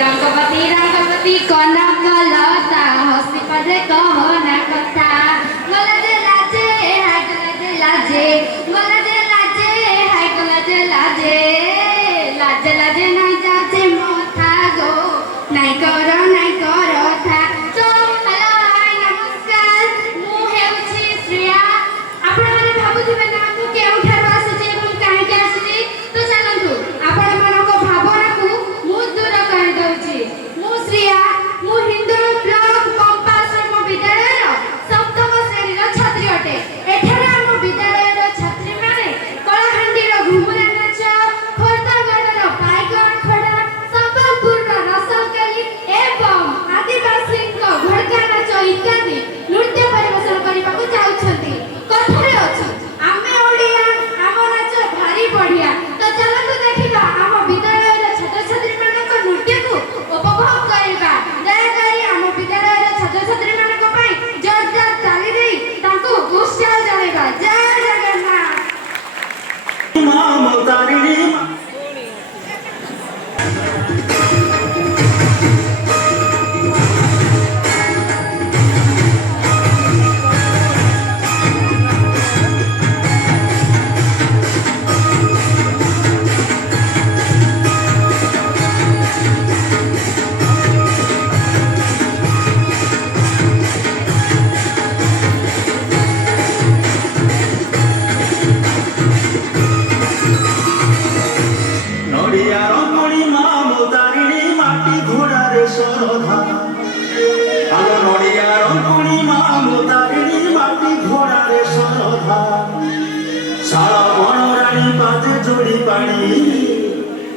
रंगवती कनक लता हसी पदे कहना कथा मला जे लाजे हाय लाजे मला जे लाजे हाय लाजे लाजे लाजे नाही जाचे मोठा गो नाही करो था तो हेलो हाय नमस्कार मु हेउची श्रेया आपण माने भाबुथिबे ना मु केउठार आसीची ଏବଂ काहेके आसीची तो चलंतु आपण मानको भावना को मु दूर कर दउची मु श्रेया मु हिंदू ब्लॉक कंपाश्रम विद्यालय सप्तम श्रेणी छात्री अटे एठारे हम विद्यालय छात्री माने कलाहांडीर घुमुरा नाच खोर्धागढ़र पाइगण खड़ा संबलपुर रसलकली एवं आदिवासी घड़का नाच इत्यादि नृत्य परिवेशन करने को चाहते कथारे अच्छे आमे ओडिया आम नाच भारी बढ़िया तो चलतु देखा आम विद्यालय छात्र छात्री मानक नृत्य को उपभोग करवा दयाकोरी आम विद्यालय छात्र छात्री मानक जोरदार ताली दे उत्साह जणाइबा जय जगन्नाथ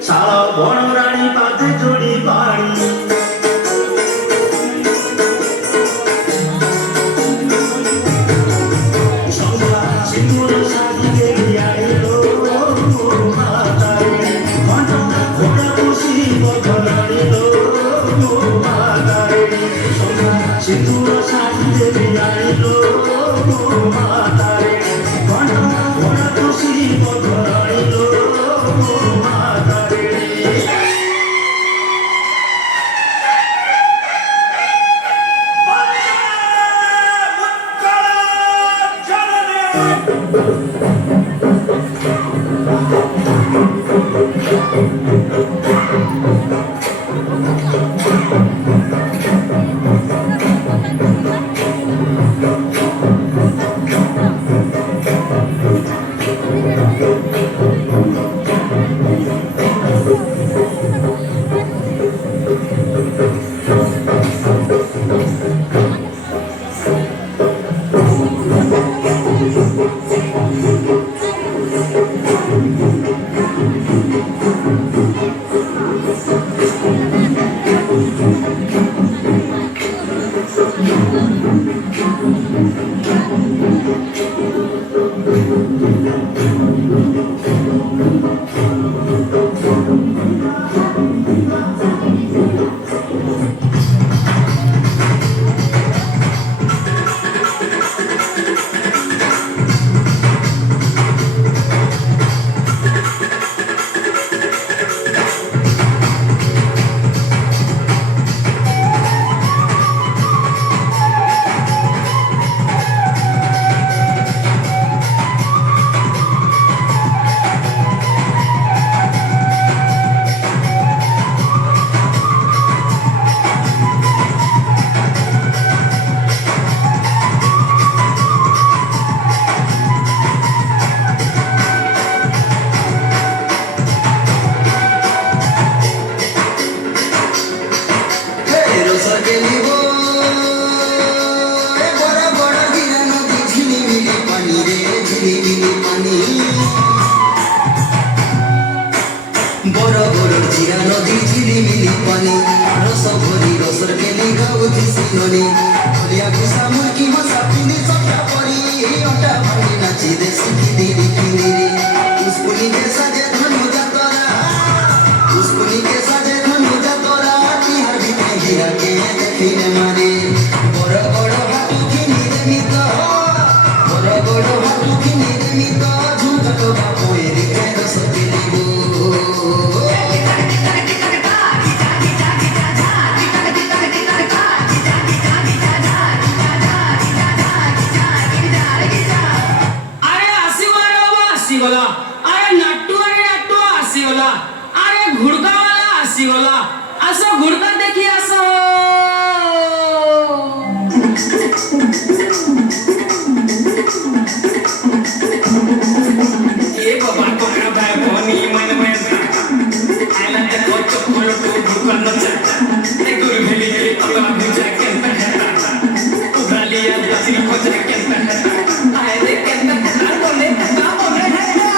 शाला बनराणी पाते जोड़ी पानी ଆସିଗଲା ଆସ ଘୁର୍ତା ଦେଖି ଆସ ଏ ବାବା କୋଣା ଭାଇ ବନି ମନେ ମନେ ଆଇଲା ତେ କୋଚ କୋଳ ଟୁ ଭୁକନ ନଚା ଏ ଗୁରୁ ଭେଲି ଭେଲି ତକା ବୁଝା କେନ୍ତା ହେତା ଉଗାଲିଆ ଦସି ଖୋଜା କେନ୍ତା ହେତା ଆଏ ରେ କେନ୍ତା ହେତା ବନେ ହେତା ବନେ ହେତା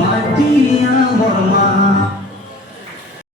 মাটির